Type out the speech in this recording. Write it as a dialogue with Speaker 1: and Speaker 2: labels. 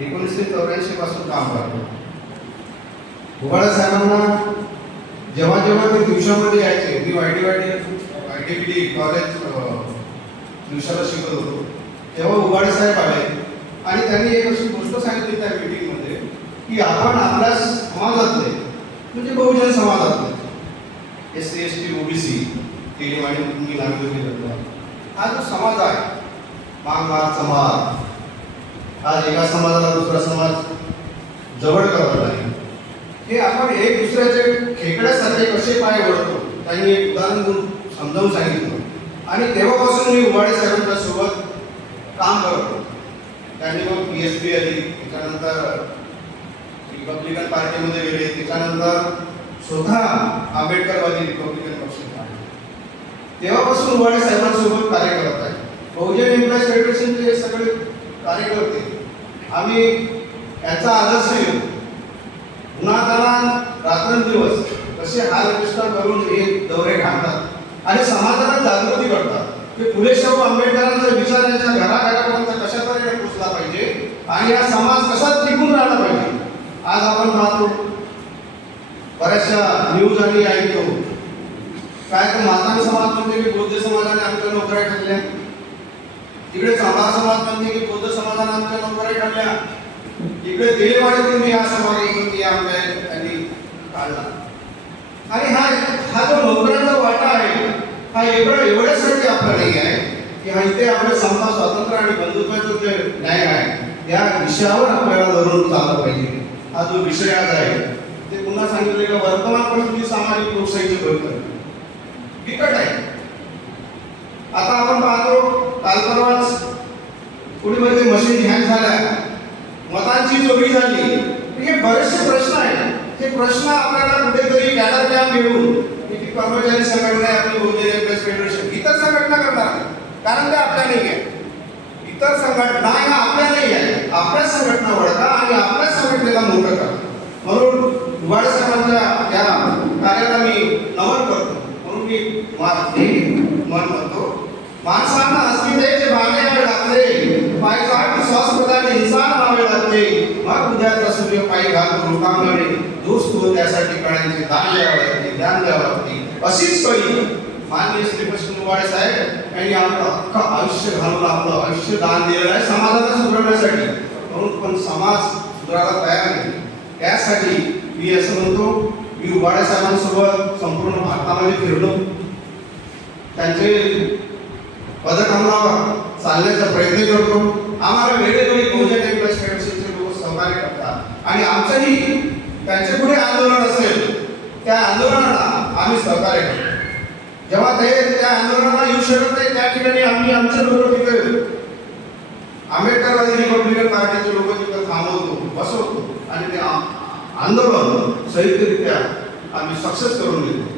Speaker 1: एकोणीसशे चौऱ्याऐंशी पासून काम करतो. उबाळा साहेबांना जेव्हा जेव्हा ते दिवसामध्ये यायचे मी वायडी वायडी वायडी कॉलेज दिवसाला शिकत होतो. तेव्हा उबाळे साहेब आले आणि त्यांनी एक अशी गोष्ट सांगितली त्या मीटिंगमध्ये की आपण आपल्या समाजातले म्हणजे बहुजन समाजातले S C S T OBC केली आणि मी लागलेली होतो हा जो समाज आहे मागमार समाज आज एका समाजाला दुसरा समाज जवळ करत नाही हे आपण एक दुसऱ्याचे खेकड्यासारखे कसे पाय वळतो त्यांनी एक उदाहरण देऊन समजावून सांगितलं. आणि तेव्हापासून मी उमाडे साहेबांच्या सोबत काम करतो त्यांनी मग पी एस पी आली त्याच्यानंतर रिपब्लिकन पार्टीमध्ये गेले त्याच्यानंतर स्वतः आंबेडकरवादी रिपब्लिकन पक्षात आले. तेव्हापासून उमाडे साहेबांसोबत कार्य करत आहे. बहुजन एम्प्लॉईज फेडरेशनचे सगळे कार्यकर्ते. आम्ही याचा आदर्श घेऊ उन्हातानात रात्रंदिवस कसे हालकृष्ण करून हे दौरे घालतात आणि समाजाला जागृती करतात. की फुले शाहू आंबेडकरांचा विचार यांच्या घराघरापर्यंत कशा तऱ्हेने पोचला पाहिजे आणि हा समाज कसा टिकून राहिला पाहिजे? आज आपण पाहतो बऱ्याचशा न्यूज आम्ही ऐकतो. काय तर मातांग समाज म्हणते की बौद्ध समाजाने आमच्या नोकऱ्या ठरल्या तिकडे चांभार समाज म्हणते की बौद्ध समाजाने आमच्या नोकऱ्या ठरल्या इकडे दिलेवाडीतून मी हा समाजातून मी आमच्या त्यांनी काढला. आणि हा हा जो नोकऱ्याचा वाटा आहे हा एवढा एवढ्यासाठी आपला नाही आहे की हा इथे आपलं समता स्वातंत्र्य आणि बंधुत्वाचं जे न्याय आहे या विषयावर आपल्याला धरून चाललं पाहिजे. हा जो विषय आज आहे ते पुन्हा सांगितलं की वर्तमान तुम्ही सामाजिक लोकशाहीची बरोबर बिकट आहे. आता आपण पाहतो काल परवाच कुठेमध्ये मशीन हँग झाल्या. मता चोरी झाली. हे बरेचसे प्रश्न आहेत. हे प्रश्न आपल्याला कुठेतरी कॅडर ज्ञान घेऊन की कर्मचारी संघटना आहे आपली बहुजन एम्प्लॉईज फेडरेशन इतर संघटना करणार. कारण ते आपल्या नाही आहे इतर संघटना ह्या आपल्या नाही आहे आपल्या संघटना ओळखा आणि आपल्या संघटनेला मोठं करा. म्हणून दुवाडे साहेबांच्या या कार्याला मी नमन करतो. म्हणून मी मन म्हणतो. माणसा सूर्य पायी दान ज्ञान अशीच कळी माननीय साहेब यांनी आपलं आयुष्य घालून आपलं आयुष्य दान दिलेलं आहे समाजाला सुधारण्यासाठी म्हणून पण समाज सुधारायला तयार नाही त्यासाठी मी असं म्हणतो मी साहेबांसोबत संपूर्ण भारतामध्ये फिरलो त्यांचे चालण्याचा प्रयत्न करतो आम्हाला वेळोवेळी आणि आमचंही त्यांचे पुढे आंदोलन असेल त्या आंदोलनाला आम्ही सहकार्य करतो. जेव्हा ते त्या आंदोलनाला येऊ शकत नाही त्या ठिकाणी आम्ही आमचे लोक तिथे आंबेडकरवादी रिपब्लिकन पार्टीचे लोक तिथे थांबवतो बसवतो. आणि ते आंदोलन संयुक्तरित्या आम्ही सक्सेस करून घेतो.